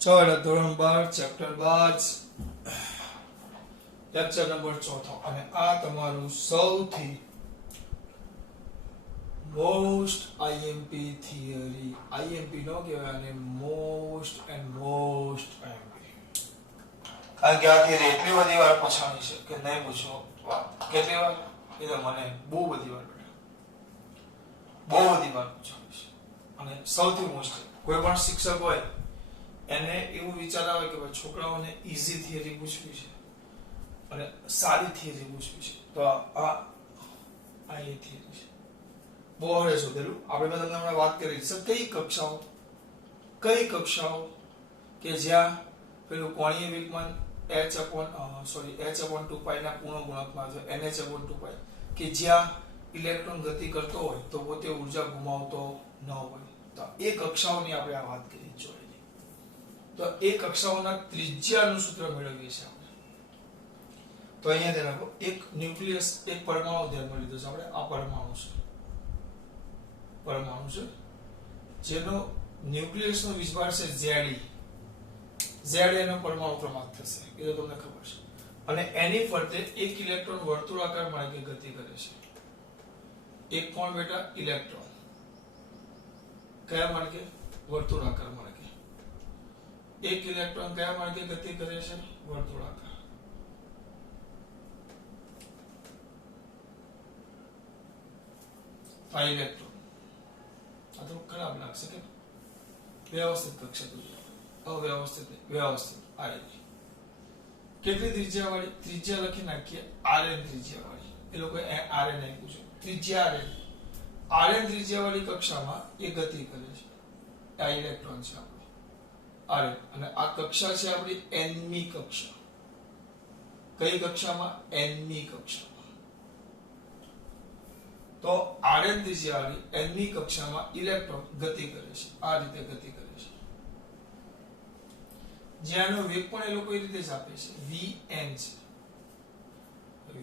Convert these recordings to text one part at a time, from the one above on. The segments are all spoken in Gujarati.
ચાલો ધોરણ 12 ચેપ્ટર 12 લેક્ચર નંબર 4 અને આ તમારું સૌથી મોસ્ટ આઈએમપી થિયરી આઈએમપી નો કહેવાય અને મોસ્ટ એન્ડ મોસ્ટ આઈએમપી કારણ કે આ થિયરી એટલી બધી વાર પૂછાણી છે કે નહીં પૂછો કેટલી વાર એ તો મને બહુ બધી વાર પૂછાણી છે અને સૌથી મોસ્ટ કોઈ પણ શિક્ષક હોય એને એવું વિચાર આવે કે ભાઈ છોકરાઓને ઈઝી થિયરી પૂછવી છે અને સારી થિયરી પૂછવી છે તો આ એ થિયરી છે બહુ હરે શોધેલું આપણે તમને હમણાં વાત કરી છે કઈ કક્ષાઓ કે જ્યાં પેલું કોણીય વેગમાન h/2π ના પૂર્ણ ગુણકમાં છે nh/2π કે જ્યાં ઇલેક્ટ્રોન ગતિ કરતો હોય તો પોતે ઊર્જા ગુમાવતો ન હોય તો એ કક્ષાઓની આપણે આ વાત કરી જોઈએ તો એ કક્ષાઓના ત્રિજ્યાનું સૂત્ર મેળવીએ છીએ આપણે તો અહીંયા ધ્યાન રાખો એક ન્યુક્લિયસ એક પરમાણુ ધ્યાનમાં લીધો છે આપણે આ પરમાણુ છે જેનો ન્યુક્લિયસનો વિસ્ભાર છે Z એનો પરમાણુ ક્રમાંક થશે એ તો તમને ખબર છે અને એની ફરતે એક ઇલેક્ટ્રોન વર્તુળાકાર માર્ગે ગતિ કરે છે એક કોણ બેટા ઇલેક્ટ્રોન કયા માર્ગે વર્તુળાકાર માર્ગે એક ઇલેક્ટ્રોન કયા માર્ગે ગતિ કરે છે વર્તુળાકાર આ ઇલેક્ટ્રોન આ તો ખરાબ લાગશે કે વ્યવસ્થિત કક્ષા અવ્યવસ્થિત વ્યવસ્થિત આ રીતે કેટલી ત્રિજ્યા વાળી ત્રિજ્યા લખી નાખીએ rn ત્રિજ્યા વાળી એ લોકો rn આપ્યું છે ત્રિજ્યા rn ત્રિજ્યા વાળી કક્ષામાં એ ગતિ કરે છે આ ઇલેક્ટ્રોન છે આપણો rn અને આ કક્ષા છે આપણી nમી કક્ષા કઈ કક્ષામાં nમી કક્ષામાં તો rn ત્રિજ્યા વાળી nમી કક્ષામાં ઇલેક્ટ્રોન ગતિ કરે છે આ રીતે ગતિ કરે છે જેનો વેગ પણ એ લોકો એ રીતે જ આપે છે vn છે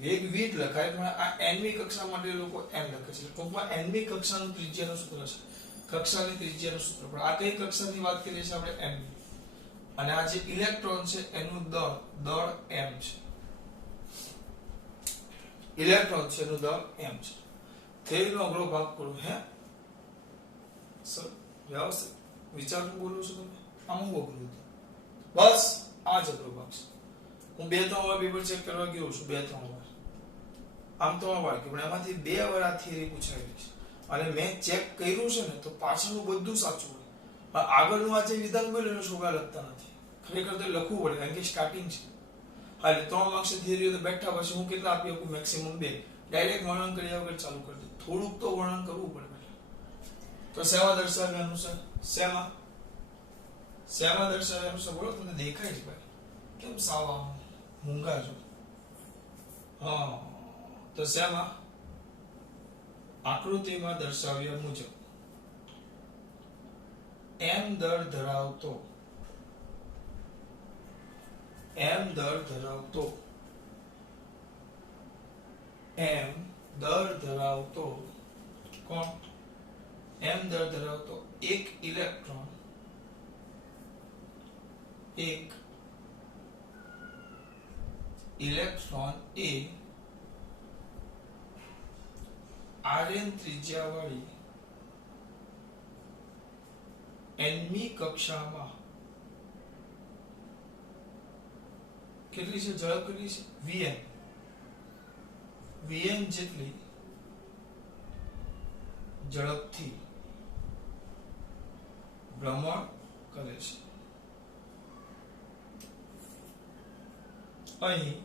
વેગ v લખાય પણ આ nમી કક્ષા માટે એ લોકો n લખે છે ટૂંકમાં nમી કક્ષાનું ત્રિજ્યાનું સૂત્ર છે કક્ષાની ત્રિજ્યાનું સૂત્ર પણ આ કઈ કક્ષાની વાત કરીએ છીએ આપણે nમી અને આ જે ઇલેક્ટ્રોન છે એનું દળ m છે ઇલેક્ટ્રોન છે એનું દળ m છે થેરીનો અઘરો ભાગ પડો હે સર વ્યવસ્થિત વિચારનું બોલું છું તમે આમ હું અઘરું બસ આ જ અઘરો ભાગ છે હું 2-3 વાર પેપર ચેક કરવા ગયો છું 2-3 વાર આમ તો વાર કે પણ એમાંથી 2 વાર આ થિયરી પૂછાયેલી છે અને મેં ચેક કર્યું છે ને તો પાછળનું બધું સાચું હોય પણ આગળનું આ જે વિધાન બોલ્યું એનું છોકરા લખતા નથી ખરેખર તો લખવું પડે કારણ કે સ્ટાર્ટિંગ છે હા એટલે 3 માર્ક્સ થિયરી તો બેઠા પછી હું કેટલા આપી શકું મેક્સિમમ 2 ડાયરેક્ટ વર્ણન કર્યા વગર ચાલુ કરી દે થોડુંક તો વર્ણન કરવું પડે તો શેમાં દર્શાવ્યા અનુસાર શેમાં દર્શાવ્યા અનુસાર બોલો તમને દેખાય છે ભાઈ કેમ સાવ મૂંગા છો હા તો શેમાં આકૃતિમાં દર્શાવ્યા મુજબ m દર ધરાવતો કોણ m દર ધરાવતો એક ઇલેક્ટ્રોન એ rn ત્રિજ્યા વાળી nમી કક્ષામાં કેટલી છે ઝડપ કેટલી છે vn જેટલી ઝડપથી ભ્રમણ કરે છે અહીં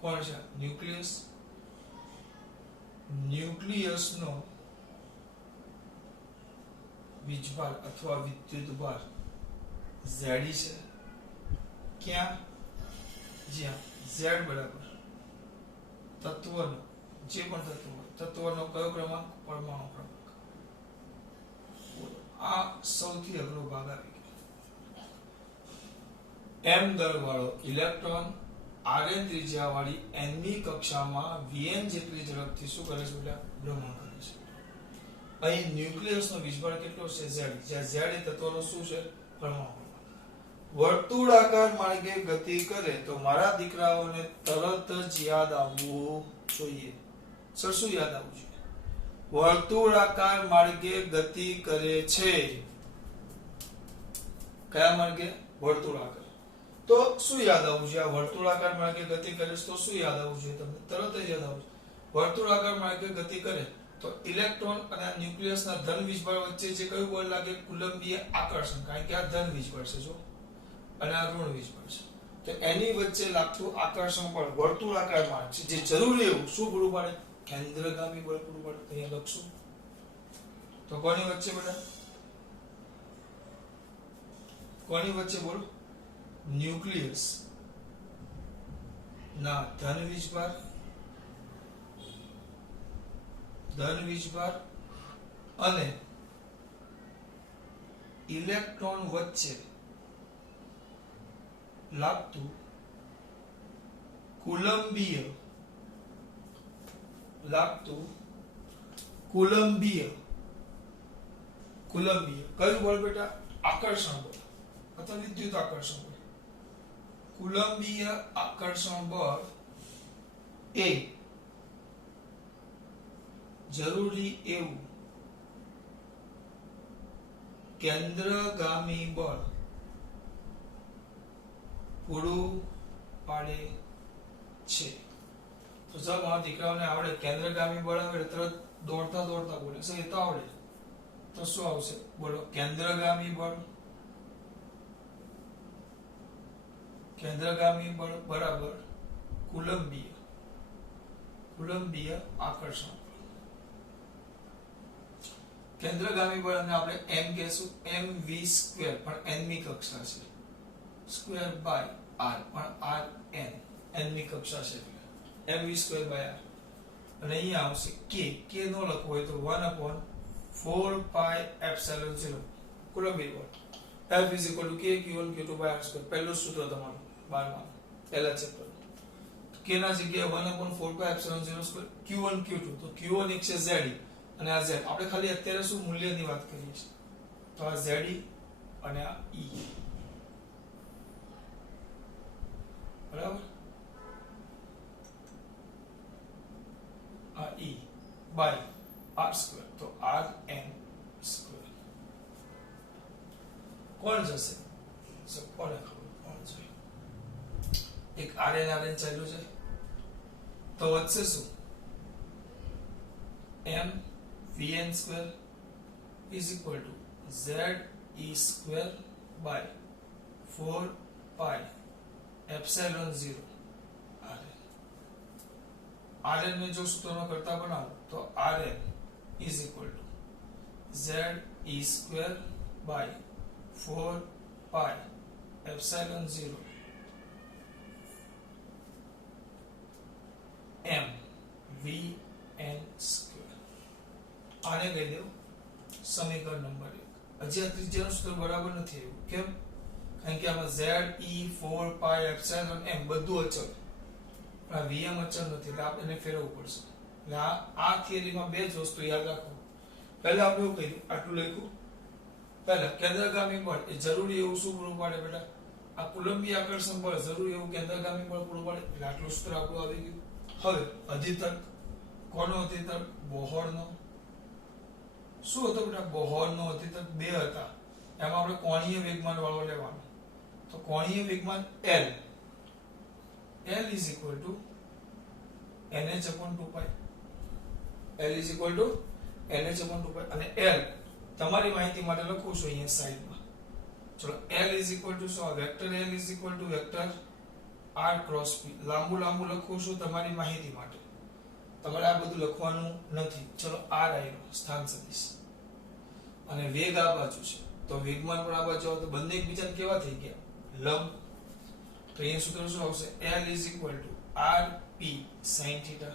કોણ છે ન્યુક્લિયસનો વીજભાર અથવા વિદ્યુતભાર Z છે ક્યાં જ્યાં Z બરાબર તત્વનો જે પણ તત્વનો કયો ક્રમાંક પરમાણુ ક્રમાંક આ સૌથી અઘરો ભાગ આવી ગયો m દર વાળો ઇલેક્ટ્રોન rn ત્રિજ્યા વાળી nમી કક્ષામાં vn જેટલી ઝડપથી શું કરે છે બેટા ભ્રમણ કરે છે અહીં ન્યુક્લિયસનો વીજભાર કેટલો છે z જ્યાં z એ તત્વનો શું છે પરમાણુ વર્તુળાકાર માર્ગે ગતિ કરે તો મારા દીકરાઓને તરત જ યાદ આવવું જોઈએ. સર શું યાદ આવવું જોઈએ? વર્તુળાકાર માર્ગે ગતિ કરે છે. કયા માર્ગે? વર્તુળાકાર. તો શું યાદ આવવું જોઈએ? આ વર્તુળાકાર માર્ગે ગતિ કરે તો શું યાદ આવવું જોઈએ? તમને તરત જ યાદ આવવું જોઈએ. વર્તુળાકાર માર્ગે ગતિ કરે તો ઇલેક્ટ્રોન અને ન્યુક્લિયસના ધન વીજભાર વચ્ચે જે કયું બળ લાગે? કુલંબીય આકર્ષણ. કારણ કે આ ધન વીજભાર છે જો અને આ ઋણ વીજભાર છે, તો એની વચ્ચે લાગતું આકર્ષણ બળ વર્તુળાકાર માર્ગ છે જે જરૂરી એવું શું પૂરું પાડે? કેન્દ્રગામી બળ પૂરું પાડે. અહીંયા લખશું તો કોની વચ્ચે બેટા? કોની વચ્ચે બોલો? ન્યુક્લિયસ ના ધન વીજભાર અને ઇલેક્ટ્રોન વચ્ચે લાગતું કુલંબીય કયું બળ બેટા? આકર્ષણ બળ અથવા વિદ્યુત આકર્ષણ બળ. કુલંબીય આકર્ષણ બળ એ જરૂરી એવું કેન્દ્રગામી બળ પૂરું પાડે છે. તો જો મારા દીકરાઓને આવડે કેન્દ્રગામી બળ આવે તરત દોડતા બોલે સર એ તો આવડે. તો શું આવશે બોલો? કેન્દ્રગામી બળ બરાબર કુલંબીય આકર્ષણ. કેન્દ્રગામી બળ અને આપણે m કહેશું, mv સ્ક્વેર પણ n મી કક્ષા છે, સ્ક્વેર બાય r પણ r n મી કક્ષા છે એટલે mv સ્ક્વેર બાય r. અને અહીંયા આવશે k નો લખવો હોય તો 1/4 પાઈ એપ્સિલોન 0 કુલંબીય બળ. F is equal to k q1 q2 by r square. પહેલું સૂત્ર તમારું 12 પહેલા ચેપ્ટર. k ના જગ્યાએ 1/4 પાઈ એપ્સિલોન 0 સ્ક્વેર q1 q2. તો q1 એક છે z અને આ z. આપણે ખાલી અત્યારે શું મૂલ્યની વાત કરીએ છીએ તો આ z અને આ e. બરાબર? આ e બાય r સ્ક્વેર તો rn સ્ક્વેર. કોણ જશે? કોને ખબર કોણ છે? એક rn ચાલ્યું છે તો વધશે શું? m vn square is equal to ze square by 4 pi epsilon 0 rn ને જો સૂત્રમાં કરતા બનાવો તો rn is equal to ze square by 4 pi epsilon 0 m vn square. આને કહી દઉં સમીકરણ નંબર 1. હજી આ ત્રિજ્યાનું સૂત્ર બરાબર નથી આવ્યું. કેમ? કારણ કે આમાં z e 4 pi epsilon m બધું અચળ, આ vm અચળ નથી એટલે આપણે એને ફેરવવું પડશે. એટલે આ થિયરીમાં બે જ વસ્તુ યાદ રાખો. પહેલા આપણે એવું કહ્યું, આટલું લખ્યું. પહેલા કેન્દ્રગામી બળ એ જરૂરી એવું શું પૂરું પાડે બેટા? આ કુલંબીય આકર્ષણ બળ જરૂરી એવું કેન્દ્રગામી બળ પૂરું પાડે. એટલે આટલું સૂત્ર આપણું આવી ગયું. હવે અધિતક કોનો અધિતક? બોહરનો. શું હતો બેટા? બોહરનો અધિતક બે હતા. એમાં આપણે કોણીય વેગમાન વાળો લેવાનો. તો કોણીય વેગમાન L is equal to nh/2π. L is equal to nh/2π અને L તમારી માહિતી માટે લખું છું અહીંયા સાઈડમાં. ચલો L is equal to શું? Vector L is equal to vector r cross p. લાંબુ લખું છું તમારી માહિતી માટે. તમારે આ બધું લખવાનું નથી. ચલો r આવ્યો સ્થાન સદિશ અને વેગ આ બાજુ છે તો વેગમાન પણ આ બાજુ આવે તો બંને એકબીજાને કેવા થઈ ગયા? લંબ. તો અહીંયા સૂત્ર શું આવશે? L is equal to rp sin theta.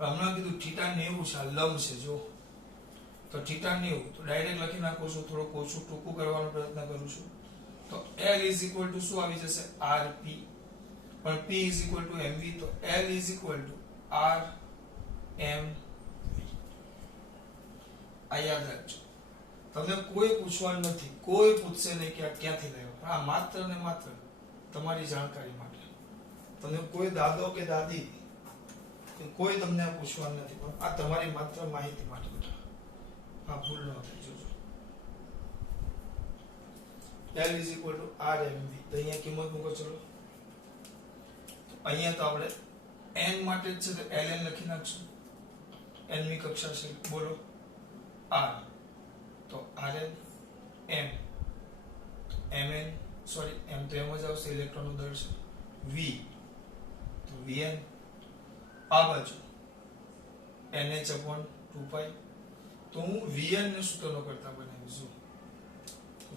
હમણાં કીધું થીટા 90 છે, આ લંબ છે જો. તો થીટા 90 તો ડાયરેક્ટ લખી નાખું છું, થોડું ઓછું ટૂંકું કરવાનો પ્રયત્ન કરું છું. તો L is equal to શું આવી જશે? rp. પણ p is equal to mv તો L is equal to r m v. આ યાદ રાખજો. તમને કોઈ પૂછવાનું નથી, કોઈ પૂછશે નહીં કે આ ક્યાંથી લાવ્યો, પણ આ માત્ર ને માત્ર તમારી જાણકારી માટે. તમને કોઈ દાદો કે દાદી કે કોઈ તમને આ પૂછવાનું નથી, પણ આ તમારી માત્ર માહિતી માટે બેટા. આ ભૂલ ન થઈ જોજો. L is equal to RMV. તો અહીંયા કિંમત મૂકો ચલો. અહીંયા તો આપણે n માટે જ છે તો ln લખી નાખશું. n ની કક્ષા છે, બોલો r, તો rn m, mn sorry m તો એમ જ આવશે, ઇલેક્ટ્રોનનો દર છે. v તો vn, આ બાજુ nh/2π. તો હું vn ને સૂત્રનો કરતા બનાવીશું.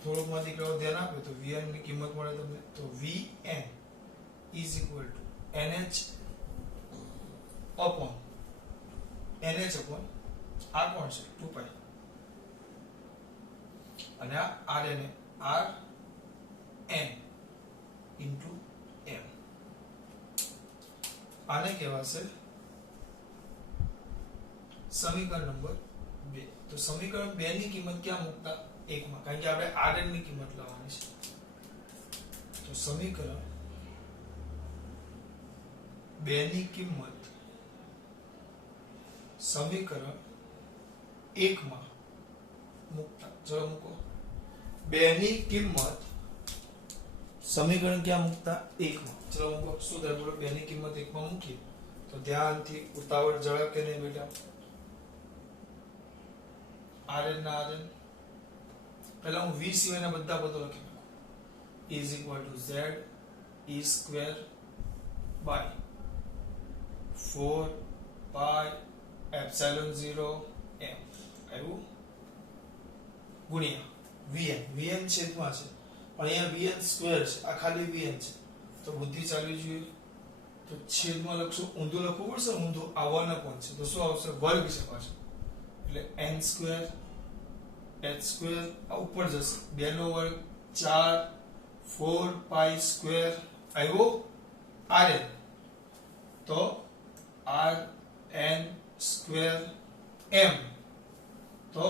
થોડુંક માંથી કેવો ધ્યાન આપે તો vn ની કિંમત મળે તમને. તો vn is equal to nh upon આ કોણ છે 2π, અને આ rn rn into m. આને કહેવાશે સમીકરણ નંબર 2. તો સમીકરણ 2 ની કિંમત ક્યાં મૂકતા? 1 માં, કારણ કે આપણે rn ની કિંમત લાવવાની છે. તો સમીકરણ 2 ની કિંમત સમીકરણ 1 માં મૂકતા. ચલો મૂકો. 2 ની કિંમત સમીકરણ ક્યાં મૂકતા? 1 માં. ચલો મૂકો. શું થાય બોલો? 2 ની કિંમત 1 માં મૂકી તો ધ્યાનથી ઉતાવળ ઝડપ કે નહીં બેટા? rn ના rn પહેલા હું v સિવાયના બધા પદો લખી નાખું. is equal to z e square by 4 pi epsilon 0 m આવ્યું ગુણ્યા vn છેદમાં છે પણ અહીંયા vn સ્ક્વેર છે, આ ખાલી vn છે તો બુદ્ધિ ચાલવી જોઈએ. તો છેદમાં લખશું, ઊંધું લખવું પડશે. ઊંધું આ 1 upon છે તો શું આવશે? વર્ગ છે પાછું, એટલે n સ્ક્વેર h સ્ક્વેર આ ઉપર જશે 2 નો વર્ગ 4 4 પાઈ સ્ક્વેર આવ્યો rn. તો rn સ્ક્વેર m, તો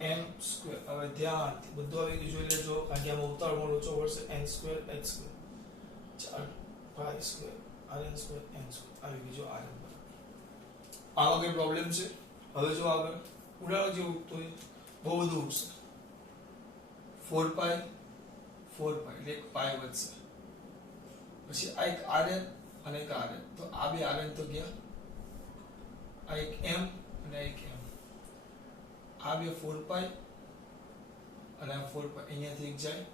m સ્ક્વેર. હવે ધ્યાનથી બધું આવી ગયું જોઈ લેજો, કારણ કે આમાં ઉતાવળમાં લોચો પડશે. n square h square 4 pi square rn square n square આવી ગયું જો rn. આમાં કઈ પ્રોબ્લેમ છે? હવે જો આગળ ઉડાડો જેવું તો બહુ બધું ઉઠશે. 4 પાઈ એટલે એક પાઈ વધશે, પછી આ એક rn અને એક rn. તો આ બે rn તો ગયા, આ એક m અને એક m. આ બે 4 પાઈ અને આ 4 પાઈ અહીંયાથી એક જાય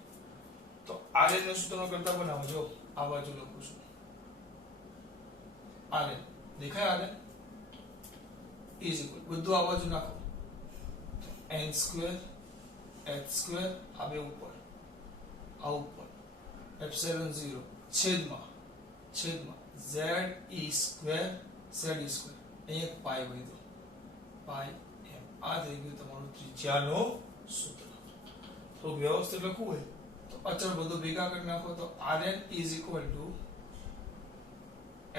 તો rn ને સૂત્રનો કરતા બનાવો. જો આ બાજુ લખું છું rn, દેખાય rn is equal બધું આ બાજુ નાખો તો n સ્ક્વેર h સ્ક્વેર આ બે ઉપર એપ્સિલોન 0 છેદમાં z e સ્ક્વેર અહીં એક પાઈ વધ્યો પાઈ m. આ થઈ ગયું તમારું ત્રિજ્યાનો સૂત્ર. તો વ્યવસ્થિત લખવું હોય તો અચળ બધું ભેગા કરી નાખો તો rn is equal to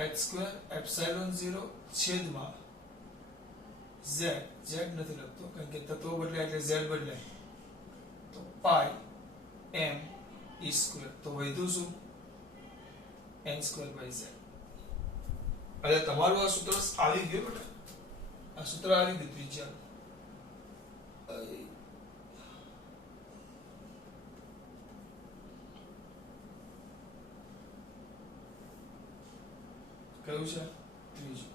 h square epsilon 0 છેદમાં z નથી લખતો કારણ કે તત્વો બદલાય એટલે z બદલાય, તો પાઈ m e સ્ક્વેર. તો વધ્યું શું? n square by z. એટલે તમારું આ સૂત્ર આવી ગયું બેટા, આ સૂત્ર આવી ગયું ત્રિજ્યાનું. કયું છે? ત્રીજું.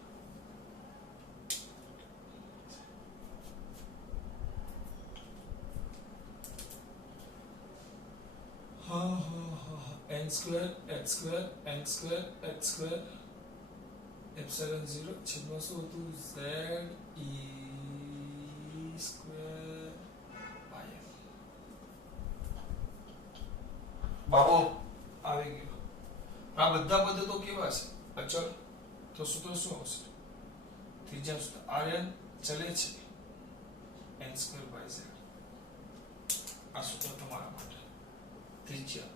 n square h square n square h square epsilon 0 છેદમાં શું હતું? z e સ્ક્વેર પાઈ m. બાબો આવી ગયો. આ બધા પદ્ધતો કેવા છે? અચળ. તો સૂત્ર શું આવશે? ત્રીજા સૂત્ર rn ચલે છે n સ્ક્વેર બાય z. આ સૂત્ર તમારા માટે ત્રિજ્યા.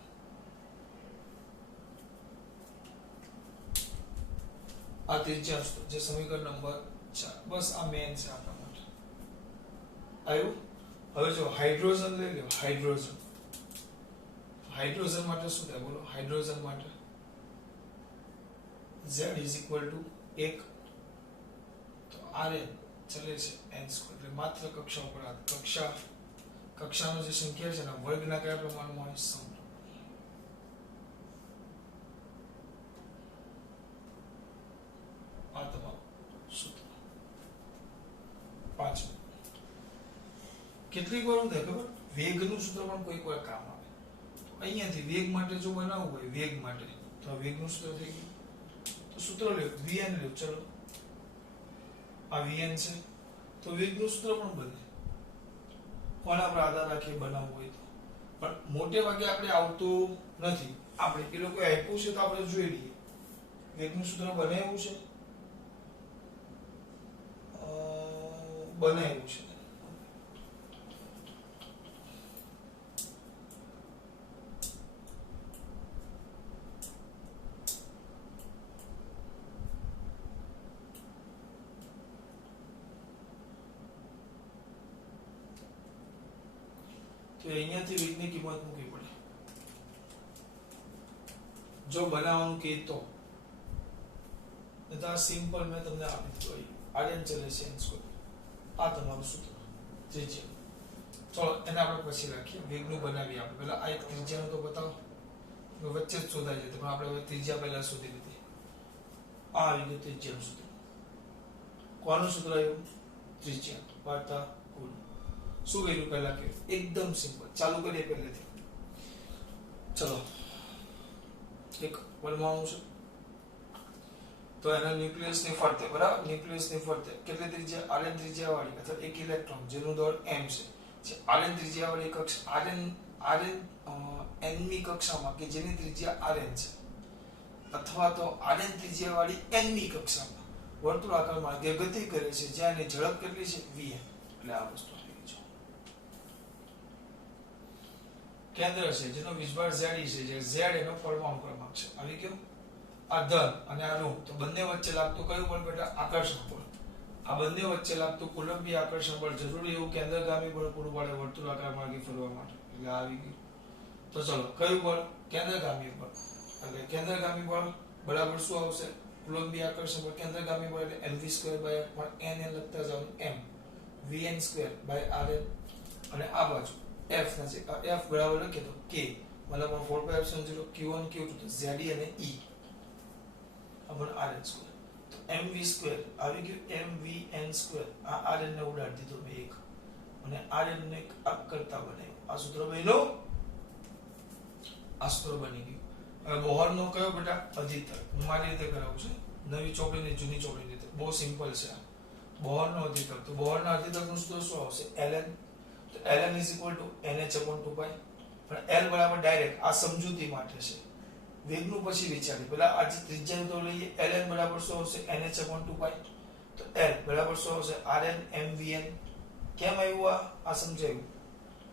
આ ત્રિજ્યા સૂત્ર જે સમીકરણ નંબર 4. બસ આ મેન છે આપણા માટે. આવ્યું? હવે જો હાઇડ્રોજન લઈ લો, હાઇડ્રોજન માટે શું થાય બોલો? હાઇડ્રોજન માટે Z ઇઝ ઇક્વલ ટુ 1, તો Rn ચલે છે n2, એટલે માત્ર કક્ષા ઉપર કક્ષાનો જે સંખ્યા છે ને વર્ગના કયા પ્રમાણમાં હોય? સમ. આ તમારું સૂત્ર. પાંચમું, કેટલીક વાર શું થાય ખબર? વેગનું સૂત્ર પણ કોઈક વાર કામ આવે. તો અહીંયાથી વેગ માટે જો બનાવવું હોય, વેગ માટે, તો આ વેગનું સૂત્ર થઈ ગયું. તો સૂત્ર લ્યો, vn લ્યો, ચલો આ vn છે, તો વેગનું સૂત્ર પણ બને. કોના પર આધાર રાખીને બનાવવું હોય તો, પણ મોટે ભાગે આપણે આવતું નથી. આપણે એ લોકો આપ્યું છે તો આપણે જોઈ લઈએ. વેગનું સૂત્ર બને એવું છે, બને એવું છે. તો અહીંયાથી વેગની કિંમત મૂકવી પડે. જો બનાવવાનું કે તો આ સિમ્પલ મેં તમને આપી દીધું. Rn ચલે છે n2. આ તમારું સૂત્ર ત્રિજ્યા. ચલો એને આપણે પછી રાખીએ. વેગનું બનાવીએ આપણે. પહેલા આ એક ત્રિજ્યાનું તો બતાવો, વચ્ચે જ શોધાય છે, પણ આપણે હવે ત્રિજ્યા પહેલા શોધી લીધી. આ આવી ગયું ત્રિજ્યાનું સૂત્ર. કોનું સૂત્ર આવ્યું? ત્રિજ્યા વાર્તા કુલ. શું કર્યું પહેલા? કે એકદમ સિમ્પલ. ચાલુ કરીએ પહેલેથી. ચલો, એક પરમાણુ છે, તો એના ન્યુક્લિયસની ફરતે, બરાબર, ન્યુક્લિયસની ફરતે કેટલી ત્રિજ્યા? Rn ત્રિજ્યા વાળી અથવા એક ઇલેક્ટ્રોન જેનું દળ m છે, Rn ત્રિજ્યા વાળી કક્ષા, nમી કક્ષામાં કે જેની ત્રિજ્યા Rn છે, અથવા તો Rn ત્રિજ્યા વાળી nમી કક્ષામાં વર્તુળાકાર માર્ગે ગતિ કરે છે, જ્યાં એની ઝડપ કેટલી છે? vn. એટલે આ વસ્તુ કેન્દ્ર છે જેનો વિસ્ભાર z છે, જે z એનો પરમાણુ ક્રમાંક છે. આવી ગયો. આ ધન અને આ ઋણ, તો બંને વચ્ચે લાગતું કયું બળ બેટા? આકર્ષણ બળ. આ બંને વચ્ચે લાગતું કુલંબીય આકર્ષણ બળ જરૂરી એવું કેન્દ્રગામી બળ પૂરું પાડે વર્તુળાકાર માર્ગે ફરવા માટે. એટલે આવી ગયું. તો ચલો, કયું બળ? કેન્દ્રગામી બળ. એટલે કેન્દ્રગામી બળ બરાબર શું આવશે? કુલંબીય આકર્ષણ બળ. કેન્દ્રગામી બળ એટલે mv²/r, પણ n એ લખતા જાવ m vn²/rn. અને આ બાજુ f નથી, f બરાબર લખીએ તો k મતલબ 4π0 q1 q2 તો ze અને e અપન rn². તો mv² આવી ગયું, mvn². આ rn ને ઉડાડી દીધો મેં એક, અને rn ને એક અક કરતા બનાવ્યો. આ સૂત્ર બન્યું, આ સૂત્ર બની ગયું. હવે બોહરનો કયો બેટા? અધિતર. હું મારી રીતે કરાવું છું, નવી ચોકડી ને જૂની ચોકડી રીતે. બહુ સિમ્પલ છે આ. બોહરનો અધિતર. તો બોહરના અધિતરનું સૂત્ર શું આવશે? ln. તો ln nh/2π. પણ l બરાબર ડાયરેક્ટ આ સમજૂતી માટે છે. વેગનું પછી વિચારીએ. પહેલા આ જે ત્રિજ્યાનું તો લઈએ. ln બરાબર શું આવશે? nh/2π. તો l બરાબર શું આવશે? Rn mvn. કેમ આવ્યું આ સમજાયું?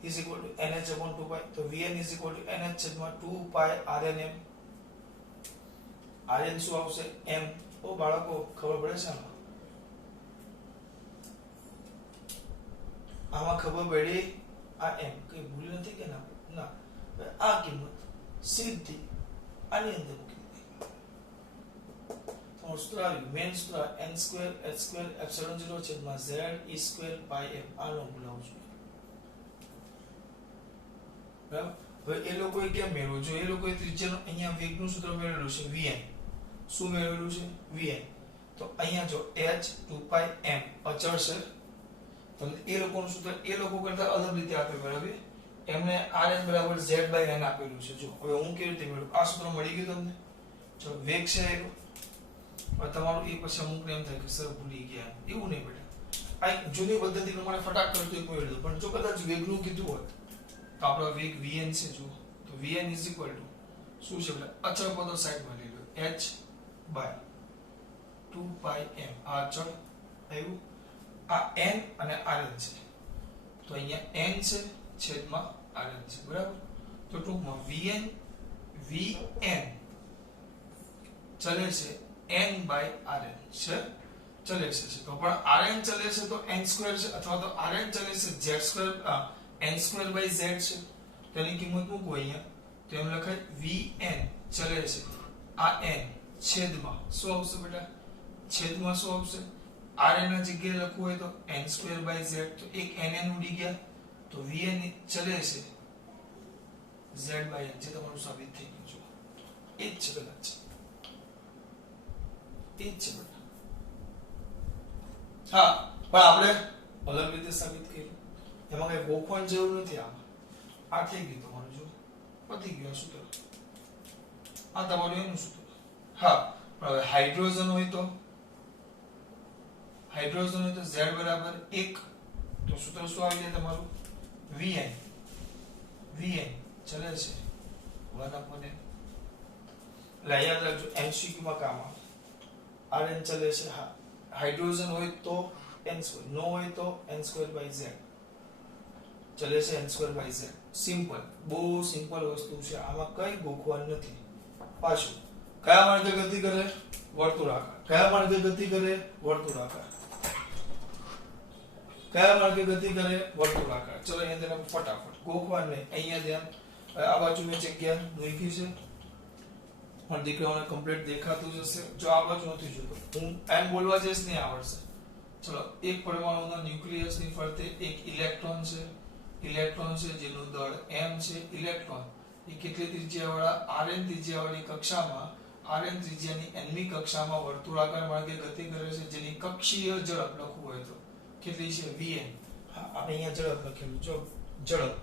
is equal to nh/2π. તો vn is equal to nh/2π rnm. rn શું આવશે? m. ઓ બાળકો ખબર પડે છે આમાં ખબર પડી? આ m કઈ ભૂલ નથી કે ના? ના. આ કિંમત સીધી આની અંદર મૂકી દીધી. તો સૂત્ર આવ્યું, મેન સૂત્ર n²h²ε0/ze²πm. આનો ભૂલાવું છું. બરાબર. હવે એ લોકોએ કેમ મેળવ્યું? જો એ લોકોએ ત્રિજ્યાનું અહીંયા વેગનું સૂત્ર મેળવેલું છે vn. શું મેળવેલું છે? vn. તો અહીંયા જો h2πm અચળ છે. તો એ લોકોનું સૂત્ર એ લોકો કરતા અલગ રીતે આપે, બરાબર. એમને rn બરાબર z/n આપેલું છે. જો હવે હું કેવી રીતે મેળવું? આ સૂત્ર મળી ગયું તમને. ચલો, વેગ છે એનો. હવે તમારું એ પછી અમુક ને એમ થાય કે સર ભૂલી ગયા. એવું નહીં બેટા. આ જૂની પદ્ધતિ પ્રમાણે ફટાક કરતું એક મેળવી દો. પણ જો કદાચ વેગનું કીધું હોત તો આપણો વેગ vn છે. જો તો vn ઇઝ ઇક્વલ ટુ શું છે બેટા? અચળ પદો સાઈડમાં લઈ લો. h/2πm. આ અચળ આવ્યું. આ n અને rn છે. તો અહીંયા n છે છેદમાં rn છે, બરાબર. તો ટૂંકમાં vn ચલે છે n/rn છે. ચલે છે તો પણ rn ચલે છે તો n² છે અથવા તો rn ચલે છે z² n² by z છે તેની કિંમત મૂકો અહીંયા તો એમ લખાય vn ચલે છે આ n છેદમાં શું આવશે બેટા છેદમાં શું આવશે rn ના જગ્યાએ લખવું હોય તો n² by z તો એક nn ઉડી ગયા તો vn ચલે છે z by n જે તમારું સાબિત થઈ ગયું છે એ જ છે કદાચ એ જ છે બેટા હા પણ આપણે અલગ રીતે સાબિત કર્યું એમાં કઈ ગોખવાની જરૂર નથી આમાં આ થઈ ગયું તમારું જો પતી ગયું સૂત્ર આ તમારું એનું સૂત્ર હા પણ હવે હાઇડ્રોજન હોય તો z બરાબર 1 તો સૂત્ર શું આવી જાય તમારું vn ચલે છે 1 upon n એટલે યાદ રાખજો MCQ માં કામ આવે rn ચલે છે હા હાઇડ્રોજન હોય તો n² નો હોય તો n² by z ચલે છે n² by z સિમ્પલ બહુ સિમ્પલ વસ્તુ છે આમાં કઈ ગોખવાનું નથી પાછું કયા માર્ગે ગતિ કરે વર્તુળાકાર કયા માર્ગે ગતિ કરે વર્તુળાકાર કયા માર્ગે ગતિ કરે વર્તુળાકાર ચલો અહીંયા તરફ ફટાફટ ગોખવાનું નહીં અહીંયા ધ્યાન આ બાજુ મેં જગ્યા મૂકી છે પણ દીકરાઓને કમ્પ્લીટ દેખાતું જ હશે જો આ બાજુ નથી જોતો હું એમ બોલવા જઈશ નહીં આવડશે ચલો એક પરમાણુના ન્યુક્લિયસની ફરતે એક ઇલેક્ટ્રોન છે જેનું દળ m છે ઇલેક્ટ્રોન એ કેટલી ત્રિજ્યાવાળા rn ત્રિજ્યાવાળી કક્ષામાં rn ત્રિજ્યાની nમી કક્ષામાં વર્તુળાકાર માર્ગે ગતિ કરે છે જેની કક્ષીય ઝડપ લખવું હોય તો કેટલી છે vn હા આપણે અહીંયા ઝડપ લખેલું જો ઝડપ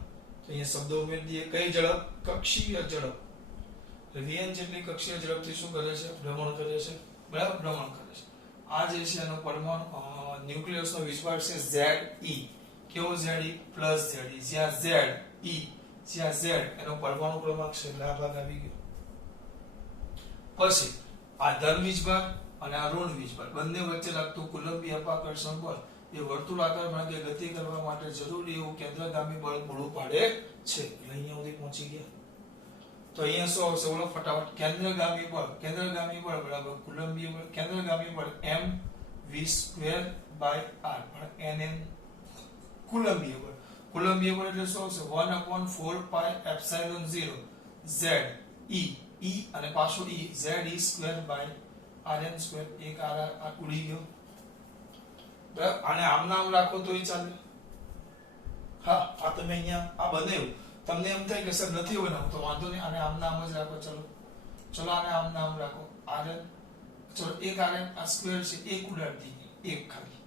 તો અહીંયા શબ્દો ઉમેરી દઈએ કઈ ઝડપ કક્ષીય ઝડપ vn જેટલી કક્ષીય ઝડપથી શું કરે છે ભ્રમણ કરે છે બરાબર ભ્રમણ કરે છે આ જે છે એનો પરમાણુ ન્યુક્લિયસનો વિસ્તાર છે ze કેવો ze પ્લસ ze જ્યાં z એનો પરમાણુ ક્રમાંક છે એટલે આ ભાગ આવી ગયો પછી આ ધન વીજભાગ અને આ ઋણ વીજભાગ બંને વચ્ચે લાગતું કુલંબી અપાકર્ષણ બળ એ વર્તુળાકાર માર્ગે ગતિ કરવા માટે જરૂરી એવું કેન્દ્રગામી બળ પૂરું પાડે છે એટલે અહીંયા સુધી પહોંચી ગયા તો અહીંયા શું આવશે બોલો ફટાફટ કેન્દ્રગામી બળ બરાબર કુલંબીય બળ કેન્દ્રગામી બળ m v² by r પણ nn કુલંબીય બળ એટલે શું આવશે 1/4 pi epsilon 0 z e અને પાછો e z² by rn² એક r ઉડી ગયો બરાબર આને આમ નામ રાખો તોય ચાલે હા આ તમે અહીંયા આ બનાવ્યું તમને એમ થાય કે સર નથી બનાવવું તો વાંધો નહીં આને આમ નામ જ રાખો ચલો આને આમ નામ રાખો rn ચલો એક rn આ સ્ક્વેર છે એક ઉડાડી દીધી એક ખાલી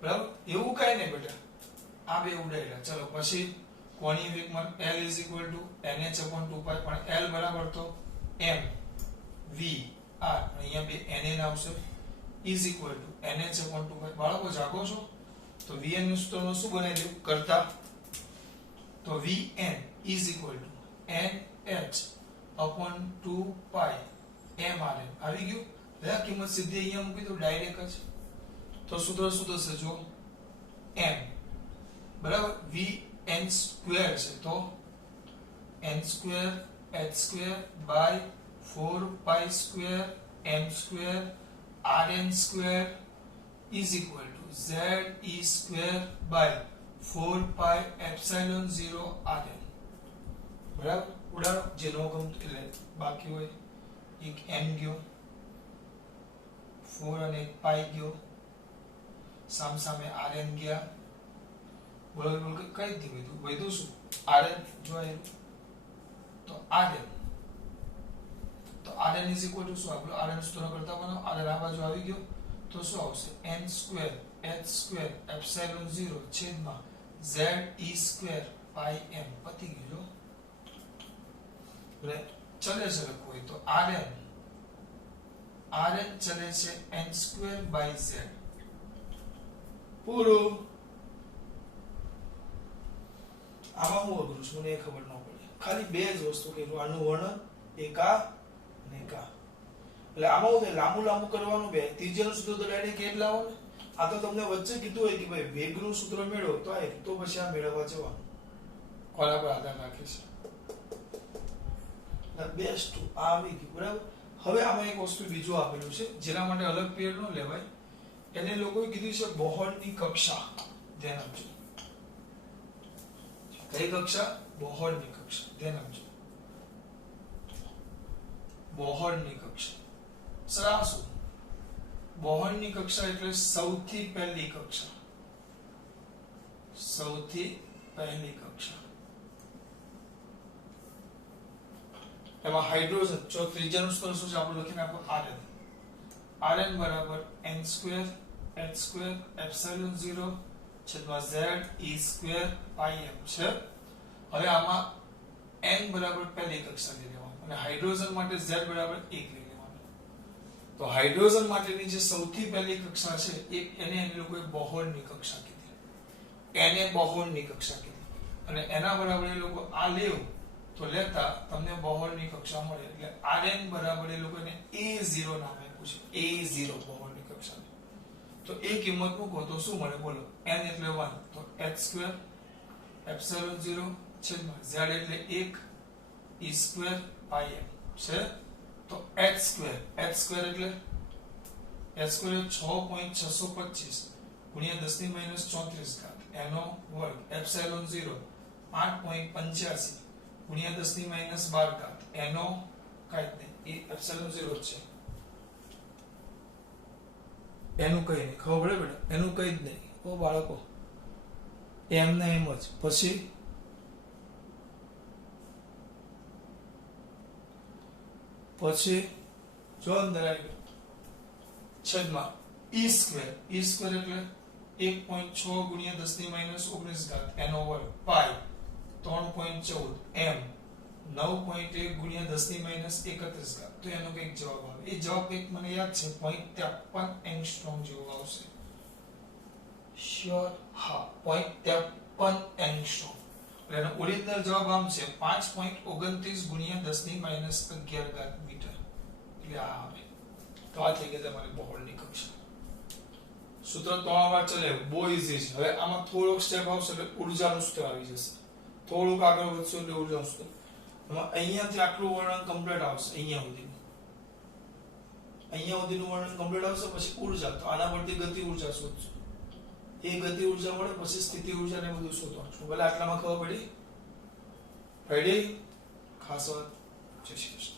બરાબર એવું કઈ નહીં બેટા આ બે ઉડાડ્યા ચલો પછી કોણીય વેગમાન L nh/2π પણ L બરાબર તો m v r અહીંયા બે nn આવશે nh/2π બાળકો જાગો છો તો vn નું સૂત્ર શું બનાવી દેવું કરતા તો vn nh/2π mrn આવી ગયું આ કિંમત સીધી અહીંયા મૂકી દો ડાયરેક્ટ જ તો સૂત્ર શું થશે જો m બરાબર vn² છે તો n² h² by 4π² m² rn² is equal to ze² by 4π epsilon 0 rn બરાબર ઉડાડો જે નો ગમતું એટલે બાકી હોય એક m ગયો 4 અને એક પાઈ ગયો સામસામે rn ગયા બોલો કઈ દી વધુ શું rn જો તો rn is equal to શું આપણો rn સૂત્ર કરતા બનાવો rn આ બાજુ આવી ગયો તો શું આવશે n² h² epsilon 0 છેદમાં ze² pi m પતી ગયો એટલે ચલે છે લખવું હોય તો rn ચલે છે n² by z પૂરું આમાં હું અઘરું છું મને એ ખબર ન પડે ખાલી બે જ વસ્તુ કહેલું આનું વર્ણન એકા ને કા એટલે આમાં હું લાંબુ કરવાનું બે ત્રીજાનું સૂત્ર તો ડાયરેક્ટ કેટ લાવો ને આ તો તમને વચ્ચે કીધું હોય કે ભાઈ વેગનું સૂત્ર મેળવો તો આ તો પછી આ મેળવવા જવાનું કોના પર આધાર રાખે છે બેસ્ટ આ આવી ગયું બરાબર હવે આમાં એક વસ્તુ બીજું આપેલું છે જેના માટે અલગ પીરિયડ ન લેવાય એને લોકોએ કીધું છે બોહરની કક્ષા. ધ્યાન આપજો. કઈ કક્ષા? બોહરની કક્ષા. ધ્યાન આપજો. બોહરની કક્ષા. સર શું? બોહરની કક્ષા એટલે સૌથી પહેલી કક્ષા. સૌથી પહેલી કક્ષા. એમાં હાઇડ્રોજન જો ત્રિજ્યાનું સ્તર શું છે આપણે લખીને આપો Rn. Rn બરાબર n² h² એપ્સિલોન 0 છેદમાં z e² πm છે. હવે આમાં n બરાબર પહેલી કક્ષા લઈ લેવાનું અને હાઇડ્રોજન માટે z બરાબર 1 લઈ લેવાનું. તો હાઇડ્રોજન માટેની જે સૌથી પહેલી કક્ષા છે એને લોકોએ બોહરની કક્ષા કીધી. એને બોહરની કક્ષા કીધી અને એના બરાબર એ લોકો આ લેવું તો લેતા તમને બોહરની કક્ષા મળે એટલે Rn બરાબર એ લોકોને A0 નામ આપ્યું છે. A0 બોહરની કક્ષા. તો એ કિંમત મૂકો તો શું મળે બોલો? n એટલે 1 તો h² એપ્સિલોન 0 છેદમાં z એટલે 1 e² πm છે. તો h² એટલે h² 6.625 ગુણ્યા 10 ની માઈનસ 34 ઘાત એનો વર્ગ એપ્સિલોન 0 8.85 ગુણ્યા 10 ની માઈનસ 12 ઘાત એનો કાંઈ નહીં એ એપ્સિલોન 0 છે. એનું કઈ નહીં ખબર પડે બેટા એનું કઈ જ નહીં. ઓ બાળકો એમ ને એમ જ. પછી જો અંદર આવી છેદમાં e² એટલે 1.6 ગુણ્યા 10 ની માઈનસ 19 ઘાત એનો વર્ગ પાઈ 3.14 m 9.1 ગુણ્યા 10 ની માઈનસ 31 ઘાત. તો એનો કઈક જવાબ આવે. એ જવાબ કઈક મને યાદ છે 0.53 એંગસ્ટ્રોમ જેવો આવશે. શ્યોર? હા 0.53 એંગસ્ટ્રોમ. એટલે એનો ઓરિજિનલ જવાબ આમ છે 5.29 ગુણ્યા 10 ની માઈનસ 11 ઘાત મીટર. એટલે આ આવે. તો આ થઈ ગઈ તમારી બોહરની કક્ષા. સૂત્ર 3 વાર ચલાવ્યું બહુ ઈઝી છે. હવે આમાં થોડોક સ્ટેપ આવશે એટલે ઊર્જાનું સૂત્ર આવી જશે. થોડુંક આગળ વધશું એટલે ઊર્જાનું સૂત્ર. એમાં અહીંયાથી આટલું વર્ણન કમ્પ્લીટ આવશે. અહીંયા સુધીનું વર્ણન કમ્પ્લીટ આવશે. પછી ઊર્જા તો આના પરથી ગતિ ઊર્જા શોધશું. એ ગતિ ઊર્જા મળે પછી સ્થિતિ ઊર્જા ને બધું શોધવાનું. ભલે આટલામાં ખબર પડી? ખાસ વાત. જય શ્રી કૃષ્ણ.